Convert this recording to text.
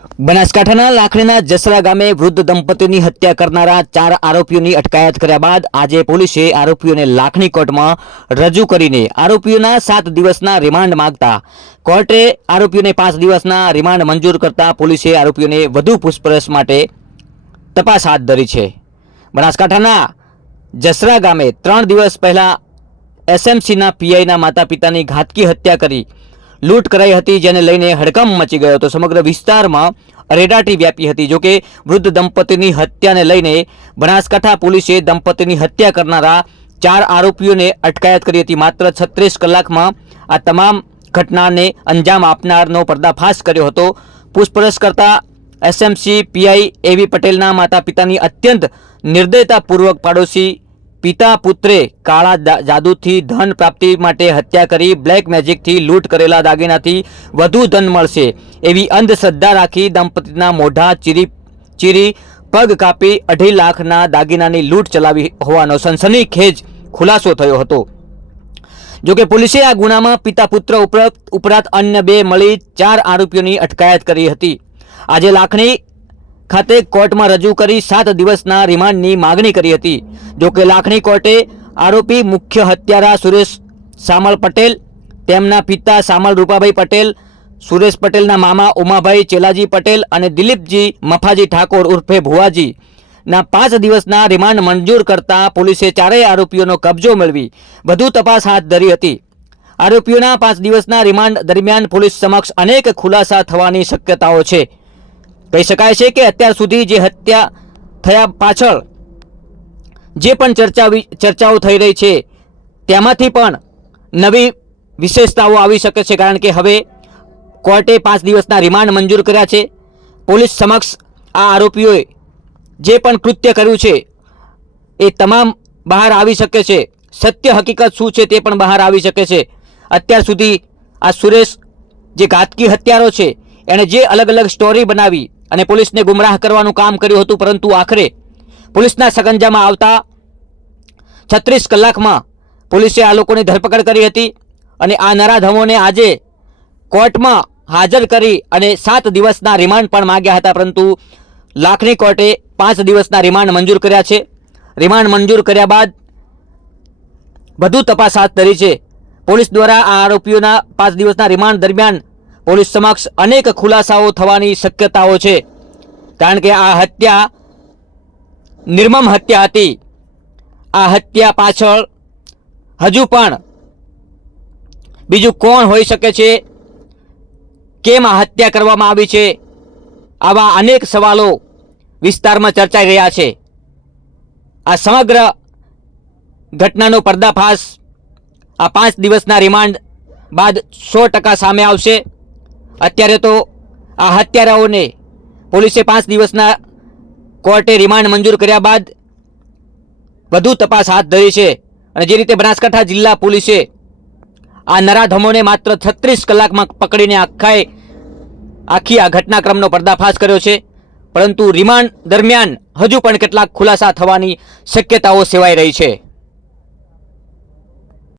બનાસકાંઠાના લાખણીના જસરા ગામે વૃદ્ધ દંપતીની હત્યા કરનારા 4 આરોપીઓની અટકાયત કર્યા બાદ આજે પોલીસે આરોપીઓને લાખણી કોર્ટમાં રજૂ કરીને આરોપીઓના 7 દિવસના રિમાન્ડ માંગતા કોર્ટે આરોપીઓને 5 દિવસના રિમાન્ડ મંજૂર કરતા પોલીસે આરોપીઓને વધુ પૂછપરછ માટે તપાસ હાથ ધરી છે। બનાસકાંઠાના જસરા ગામે 3 દિવસ પહેલા એસએમસીના પીઆઈના માતા પિતાની ઘાતકી હત્યા કરી લૂંટ કરાઈ હતી, જેને લઈને હડકંપ મચી ગયો હતો। સમગ્ર વિસ્તારમાં અરેરાટી વ્યાપી હતી। જો કે વૃદ્ધ દંપતીની હત્યાને લઈને બનાસકાંઠા પોલીસે દંપતીની હત્યા કરનારા 4 આરોપીઓને અટકાયત કરી હતી। માત્ર 36 કલાકમાં આ તમામ ઘટનાને અંજામ આપનારનો પર્દાફાશ કર્યો હતો। પૂછપરછ કરતા એસએમસી પીઆઈ એવી પટેલના માતા પિતાની અત્યંત નિર્દયતાપૂર્વક પાડોશી પિતા પુત્રે કાળા જાદુથી ધન પ્રાપ્તિ માટે હત્યા કરી બ્લેક મેજિકથી લૂંટ કરેલા દાગીનાથી વધુ ધન મળશે એવી અંધશ્રદ્ધા રાખી દંપતીના મોઢા ચીરી પગ કાપી 2.5 લાખના દાગીનાની લૂંટ ચલાવી હોવાનો સનસનીખેજ ખુલાસો થયો હતો। જોકે પોલીસે આ ગુનામાં પિતા પુત્ર ઉપરાંત અન્ય 2 મળી 4 આરોપીઓની અટકાયત કરી હતી। આજે લાખણી ખાતે કોર્ટમાં રજૂ કરી 7 દિવસના રિમાન્ડની માગણી કરી હતી। જો કે લાખણી કોર્ટે આરોપી મુખ્ય હત્યારા સુરેશ સામળ પટેલ, તેમના પિતા સામળ રૂપાભાઈ પટેલ, સુરેશ પટેલના મામા ઉમાભાઈ ચેલાજી પટેલ અને દિલીપજી મફાજી ઠાકોર ઉર્ફે ભુવાજી ના 5 દિવસના રિમાન્ડ મંજૂર કરતા પોલીસે 4 આરોપીઓનો કબજો મેળવી વધુ તપાસ હાથ ધરી હતી। આરોપીઓના 5 દિવસના રિમાન્ડ દરમિયાન પોલીસ સમક્ષ અનેક ખુલાસા થવાની શક્યતાઓ છે। કહી શકાય છે કે અત્યાર સુધી જે હત્યા થયા પાછળ જે પણ ચર્ચાઓ થઈ રહી છે તેમાંથી પણ નવી વિશેષતાઓ આવી શકે છે, કારણ કે હવે કોર્ટે 5 દિવસના રિમાન્ડ મંજૂર કર્યા છે। પોલીસ સમક્ષ આ આરોપીઓએ જે પણ કૃત્ય કર્યું છે એ તમામ બહાર આવી શકે છે। સત્ય હકીકત શું છે તે પણ બહાર આવી શકે છે। અત્યાર સુધી આ સુરેશ જે ઘાતકી હત્યારો છે એણે જે અલગ અલગ સ્ટોરી બનાવી અને પોલીસને ગુમરાહ કરવાનું કામ કર્યું હતું, પરંતુ આખરે પોલીસના સગંજામાં આવતા 36 કલાકમાં પોલીસે આ લોકોની ધરપકડ કરી હતી અને આ નરાધમોને આજે કોર્ટમાં હાજર કરી અને 7 દિવસના રિમાન્ડ પણ માંગ્યા હતા, પરંતુ લાખણી કોર્ટે 5 દિવસના રિમાન્ડ મંજૂર કર્યા છે। રિમાન્ડ મંજૂર કર્યા બાદ વધુ તપાસ હાથ ધરી છે। પોલીસ દ્વારા આ આરોપીઓના 5 દિવસના રિમાન્ડ દરમિયાન પોલીસ સમક્ષ અનેક ખુલાસાઓ થવાની શક્યતાઓ છે, કારણ કે આ હત્યા નિર્મમ હત્યા હતી। આ હત્યા પાછળ હજુ પણ બીજું કોણ હોઈ શકે છે, કેમ આ હત્યા કરવામાં આવી છે, આવા અનેક સવાલો વિસ્તારમાં ચર્ચાઈ રહ્યા છે। આ સમગ્ર ઘટનાનો પર્દાફાશ આ 5 દિવસના રિમાન્ડ બાદ 100% સામે આવશે। અત્યારે તો આ હત્યારાઓને પોલીસે 5 દિવસના કોર્ટે રિમાન્ડ મંજૂર કર્યા બાદ વધુ તપાસ હાથ ધરી છે અને જે રીતે બનાસકાંઠા જિલ્લા પોલીસે આ નરાધમોને માત્ર 36 કલાકમાં પકડીને આખી આ ઘટનાક્રમનો પર્દાફાશ કર્યો છે, પરંતુ રિમાન્ડ દરમિયાન હજુ પણ કેટલાક ખુલાસા થવાની શક્યતાઓ સેવાઈ રહી છે।